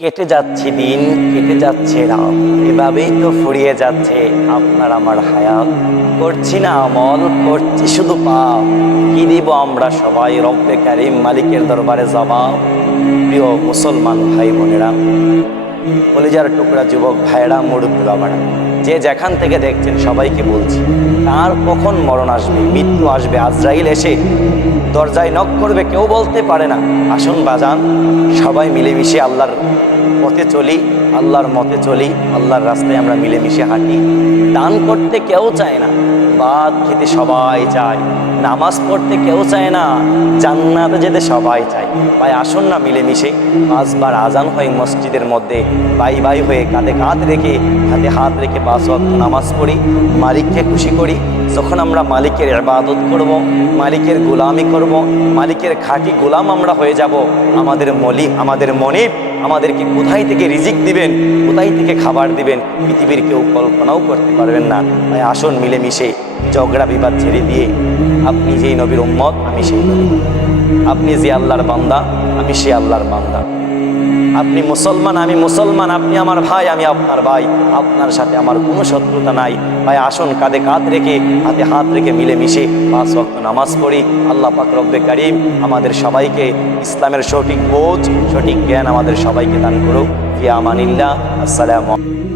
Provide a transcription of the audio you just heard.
কেটে যাচ্ছে দিন, কেটে যাচ্ছে রাত, এভাবেই তো ফুরিয়ে যাচ্ছে আপনার আমার হায়াত। করছি না আমল, করছি শুধু পাপ। কি দিব আমরা সবাই রব্বে কারিম মালিকের দরবারে জবাব? প্রিয় মুসলমান ভাই বোনেরা, কলিজার টুকরা যুবক ভাইয়েরা, মুরব্বী বাবারা, যে যেখান থেকে দেখছেন সবাইকে বলছি, কার কখন মরণ আসবে, মৃত্যু আসবে, আজরাইল এসে দরজায় নক করবে, কেউ বলতে পারে না। আসুন বাজান, সবাই মিলেমিশে আল্লাহর পথে চলি, আল্লাহর মতে চলি, আল্লাহর রাস্তায় আমরা মিলেমিশে হাঁটি। দান করতে কেউ চায় না, ভাত খেতে সবাই চায়, নামাজ পড়তে কেউ চায় না, জান্নাতে যেতে সবাই চায়। ভাই আসুন না মিলেমিশে 5 বার আজান হয় মসজিদের মধ্যে, ভাই ভাই হয়ে কাঁধে কাঁধ রেখে, হাতে হাত রেখে 5 ওয়াক্ত নামাজ পড়ি, মালিককে খুশি করি। যখন আমরা মালিকের ইবাদত করব, মালিকের গোলামি করব, মালিকের খাঁটি গোলাম আমরা হয়ে যাব, আমাদের মনিব আমাদেরকে কোথায় থেকে রিজিক দিবেন, কোথায় থেকে খাবার দিবেন, পৃথিবীর কেউ কল্পনাও করতে পারবেন না। তাই আসুন মিলেমিশে ঝগড়া বিবাদ ছেড়ে দিয়ে, আপনি যেই নবীর উম্মত, আমি সেই নবী, আপনি যে আল্লাহর বান্দা, আমি সেই আল্লাহর বান্দা, আপনি মুসলমান, আমি মুসলমান, আপনি আমার ভাই, আমি আপনার ভাই, আপনার সাথে আমার কোনো শত্রুতা নাই। ভাই আসুন কাঁধে কাঁধ রেখে, হাতে হাত রেখে মিলেমিশে 5 ওয়াক্ত নামাজ পড়ি। আল্লাহ পাক রব্বে কারিম আমাদের সবাইকে ইসলামের সঠিক বোঝ, সঠিক জ্ঞান আমাদের সবাইকে দান করুক। ফি আমানিল্লাহ। আসসালামু আলাইকুম।